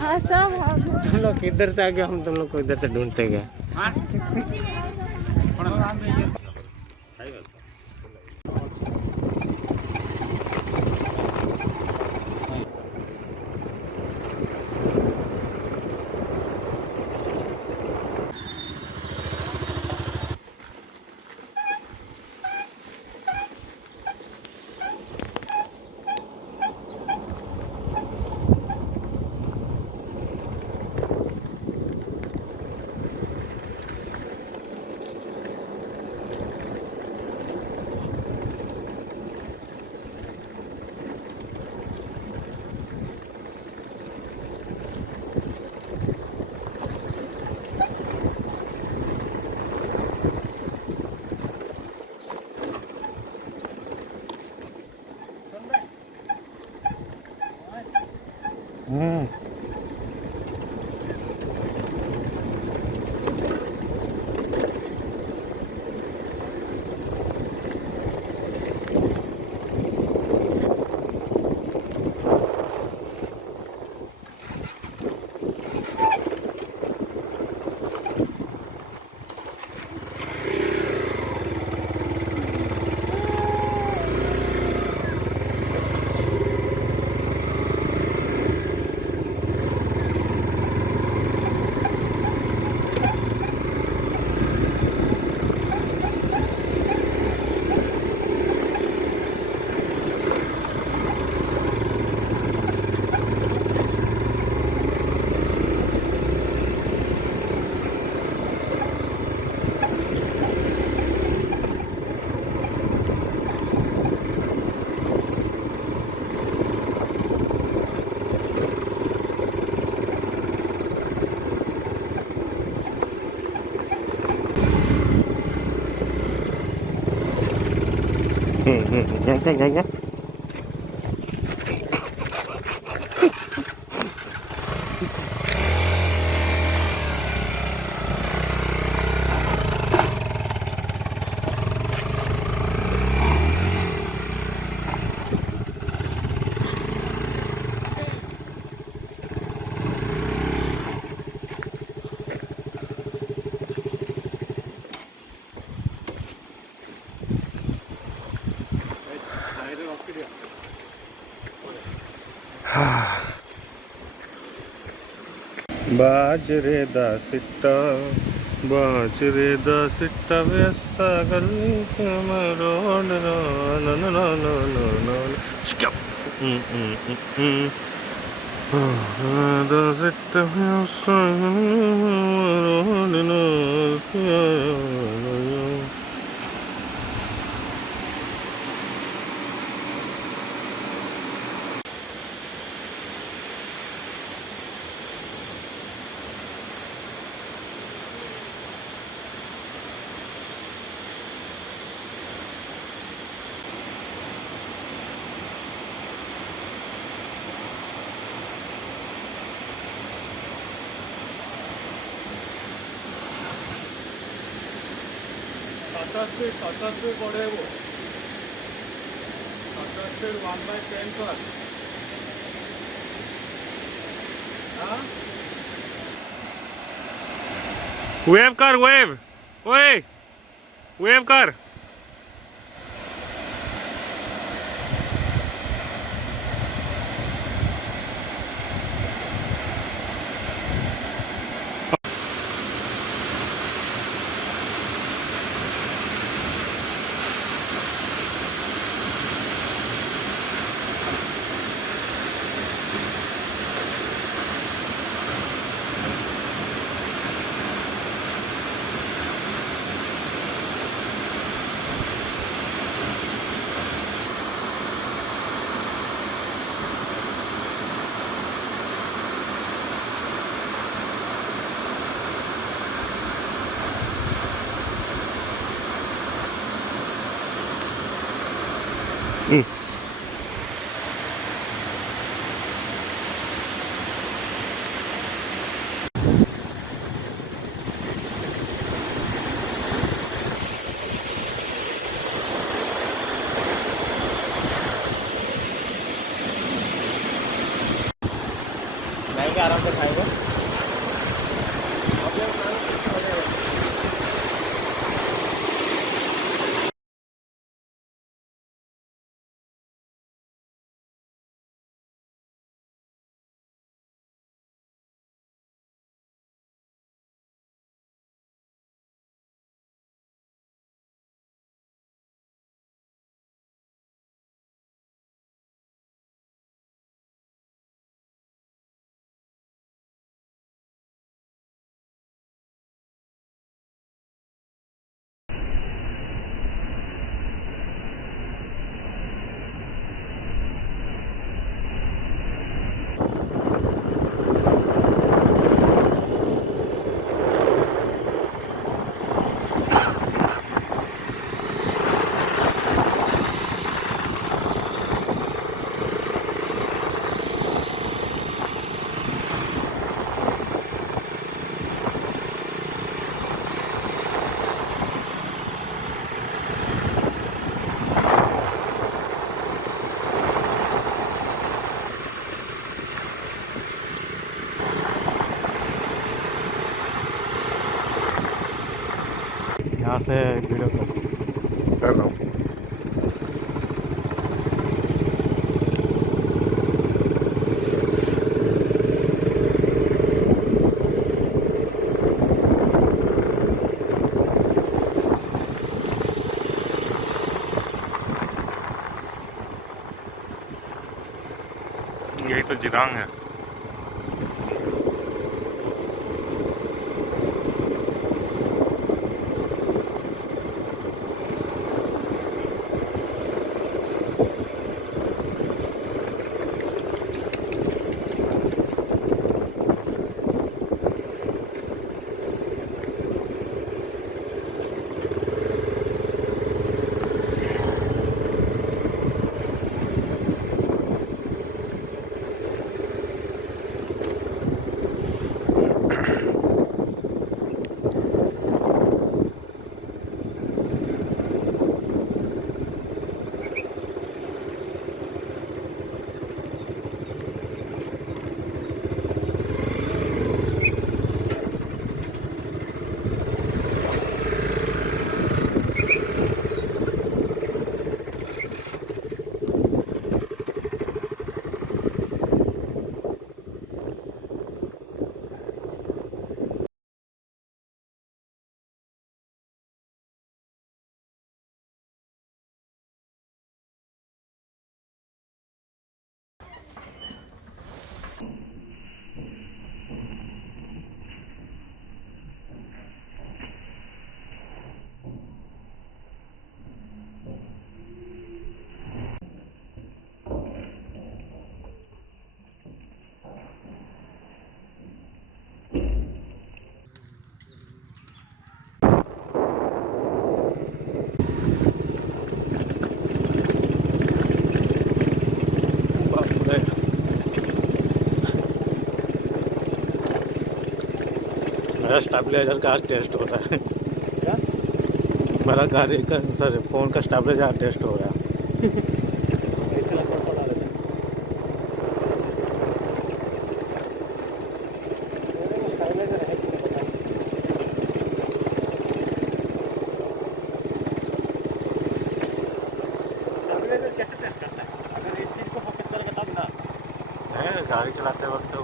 हाँ सब हम। तुम लोग किधर से आ गए, हम तुम लोग को इधर से ढूंढते गए। Nhanh. बाजरे दा सिट्टा व्यसागल कमरोड दा सिट्टा पचास पड़े वो 1/10 पर। हाँ वेव कर, वेव कर। जाएंगे आराम से खाएंगे अभी हम खाना कुछ हो जाएगा यहाँ से वीडियो कर रहा हूँ। यही तो जिरांग है। मेरा स्टेबलाइजर का आज टेस्ट हो रहा है। क्या मेरा गाड़ी का सर फ़ोन का स्टेबलाइजर आज टेस्ट हो रहा है। इसके लगभग पड़ा रहता है स्टेबलाइजर है कि नहीं पता स्टेबलाइजर कैसे टेस्ट करता है अगर इस चीज़ को फोकस करेगा तब ना गाड़ी चलाते वक्त